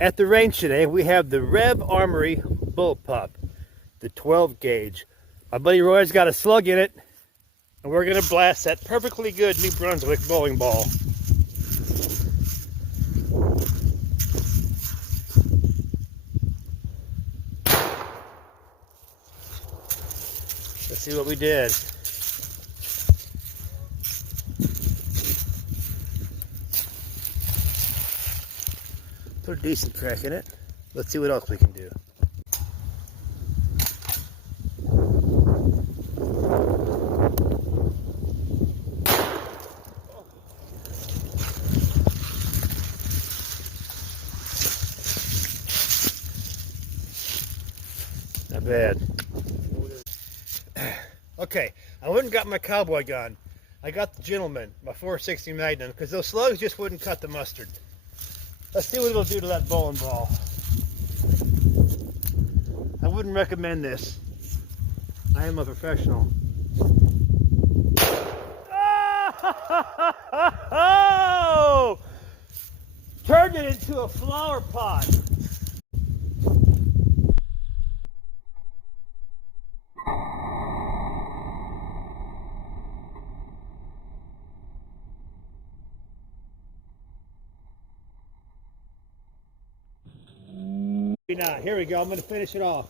At the range today, we have the Rev Armory Bullpup, the 12 gauge. My buddy Roy's got a slug in it, and we're gonna blast that perfectly good New Brunswick bowling ball. Let's see what we did. Put a decent crack in it. Let's see what else we can do. Not bad. Okay, I went and got my cowboy gun. I got the Gentleman, my 460 Magnum, because those slugs just wouldn't cut the mustard. Let's see what it'll do to that bowling ball. I wouldn't recommend this. I am a professional. Oh! Turned it into a flower pot. Not. Here we go. I'm going to finish it off.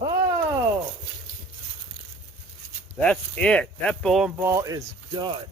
Oh! That's it. That bowling ball is done.